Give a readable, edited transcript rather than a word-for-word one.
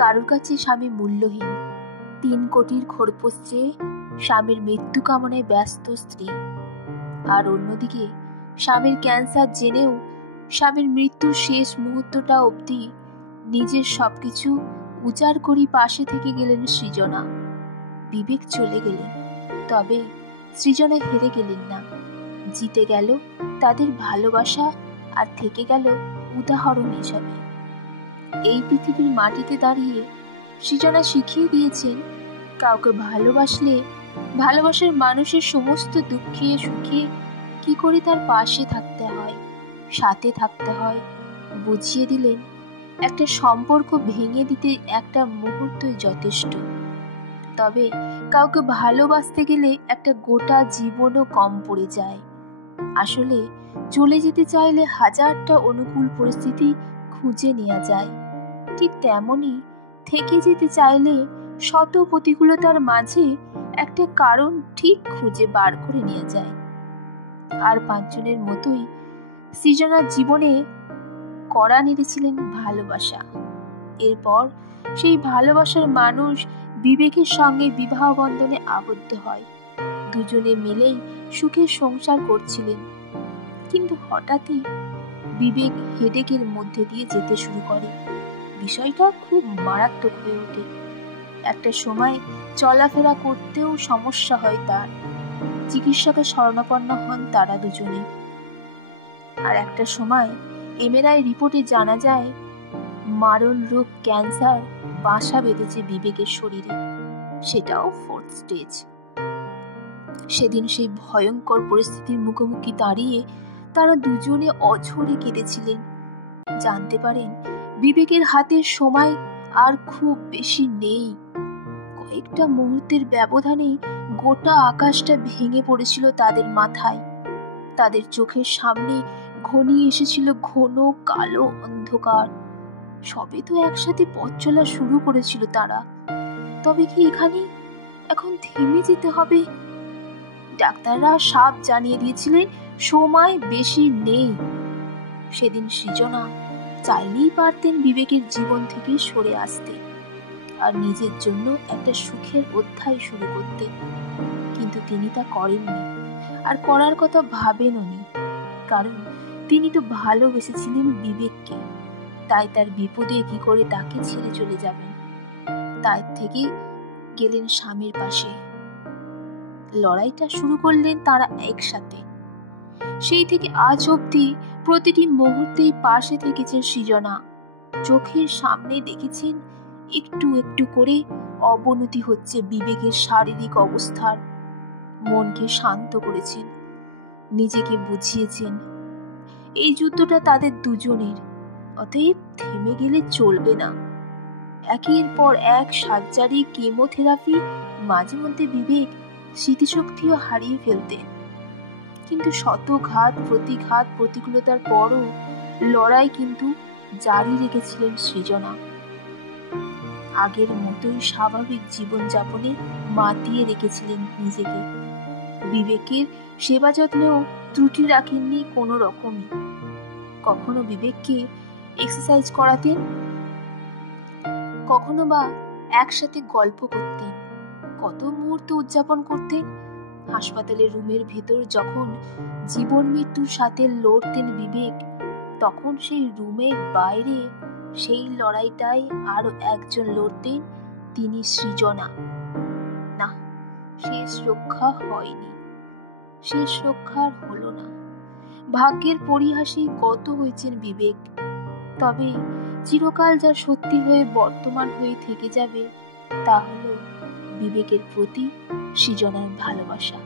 কারোর কাছে স্বামী মূল্যহীন। 3 কোটির খোরপোশ চেয়ে স্বামীর মৃত্যু কামনায় ব্যস্ত স্ত্রী। আর অন্যদিকে স্বামীর ক্যান্সার জেনেও স্বামীর মৃত্যুর শেষ মুহূর্তটা অবধি নিজের সবকিছু উজাড় করি পাশে থেকে গেলেন সৃজনা। বিবেক চলে গেলেন, তবে সৃজনা হেরে গেলেন না। জিতে গেল তাদের ভালোবাসা, আর থেকে গেল উদাহরণ হিসাবে। এই পৃথিবীর মাটিতে দাঁড়িয়ে সৃজনা শিখিয়ে দিয়েছেন, কাউকে ভালোবাসলে ভালোবাসার মানুষের সমস্ত দুঃখে সুখে কি করে তার পাশে থাকতে হয়, সাথে থাকতে হয়। বুঝিয়ে দিলেন একটা সম্পর্ক ভেঙে দিতে একটা মুহূর্তই যথেষ্ট। তবে কাউকে ভালোবাসতে গেলে একটা গোটা জীবনও কম পড়ে যায়। আসলে চলে যেতে চাইলে হাজারটা অনুকূল পরিস্থিতি খুঁজে নেওয়া যায়, ঠিক তেমনই থেকে যেতে চাইলে শত প্রতিকূলতার মাঝে একটা কারণ ঠিক খুঁজে বার করে নেওয়া যায়। আর 5 জনের মতোই সৃজনার জীবনে কড়া নেড়েছিলেন ভালোবাসা। এরপর সেই ভালোবাসার মানুষ বিবেকের সঙ্গে বিবাহ বন্ধনে আবদ্ধ হয়। দুজনে মিলেই সুখের সংসার করছিলেন। কিন্তু হঠাৎই বিবেক হেডেকের মধ্যে দিয়ে যেতে শুরু করে। বিষয়টা খুব মারাত্মক হয়ে ওঠে। একটা সময় চলাফেরা করতেও সমস্যা হয় তার। চিকিৎসকের শরণাপন্ন হন তারা দুজনে। আর একটা সময় এমআরআই রিপোর্টে জানা যায় মারণ রোগ ক্যান্সার বাসা বেঁধেছে বিবেকের শরীরে, সেটাও 4th স্টেজ। সেদিন সেই ভয়ঙ্কর পরিস্থিতির মুখোমুখি দাঁড়িয়ে তারা দুজনে অঝরে কেঁদেছিলেন। জানতে পারেন বিবেকের হাতে সময় আর খুব বেশি নেই। কয়েকটা মুহূর্তের ব্যবধানেই গোটা আকাশটা ভেঙে পড়েছিল তাদের মাথায়। তাদের চোখের সামনে ঘনিয়ে এসেছিল ঘন কালো অন্ধকার। সবে তো একসাথে পথ চলা শুরু করেছিল তারা, তবে কি এখানে এখন থেমে যেতে হবে? ডাক্তাররা সাপ জানিয়ে দিয়েছিলেন সময় বেশি নেই। সেদিন সৃজনা চাইলেই পারতেন বিবেকের জীবন থেকে সরে আসতে আর নিজের জন্য একটা সুখের অধ্যায় শুরু করতে, কিন্তু তিনি তা করেননি, আর করার কথা ভাবেননি। কারণ তিনি তো ভালোবেসেছিলেন বিবেককে, তাই তার বিপদে কি করে তাকে ছেড়ে চলে যাবেন। তাই থেকে গেলেন স্বামীর পাশে। লড়াইটা শুরু করলেন তারা একসাথে। সেই থেকে আজ অবধি প্রতিটি মুহূর্তেই পাশে থেকেছেন সৃজনা। চোখের সামনে দেখেছেন একটু একটু করে অবনতি হচ্ছে বিবেকের শারীরিক অবস্থার। মনকে শান্ত করেছেন, নিজেকে বুঝিয়েছেন এই যুদ্ধটা তাদের দুজনের, অতএব থেমে গেলে চলবে না। একের পর এক সার্জারি, কেমোথেরাপি, মাঝে মধ্যে বিবেক স্মৃতিশক্তিও হারিয়ে ফেলতেন। কিন্তু শত ঘাত প্রতিঘাত প্রতিকূলতার পরও লড়াই কিন্তু জারি রেখেছিলেন সৃজনা। আগের মতোই স্বাভাবিক জীবনযাপনে মাতিয়ে রেখেছিলেন নিজেকে। বিবেকের সেবা যত্নেও ত্রুটি রাখেননি কোনো রকমই। কখনো বিবেককে এক্সারসাইজ করাতেন, কখনো বা একসাথে গল্প করতেন, কত মুহূর্ত উদযাপন করতেন। হাসপাতালের রুমের ভেতর যখন জীবন মৃত্যুর সাথে লড়তেন বিবেক, তখন সেই রুমের বাইরে সেই লড়াইটাই আরো একজন লড়তেন, তিনি সৃজনা। না, শেষ রক্ষা হয়নি, শেষ রক্ষার হলো না। ভাগ্যের পরিহাসে গত হয়েছেন বিবেক। তবে চিরকাল যা সত্যি হয়ে বর্তমান হয়ে থেকে যাবে তা হলো বিবেকের প্রতি সৃজনার ভালোবাসা।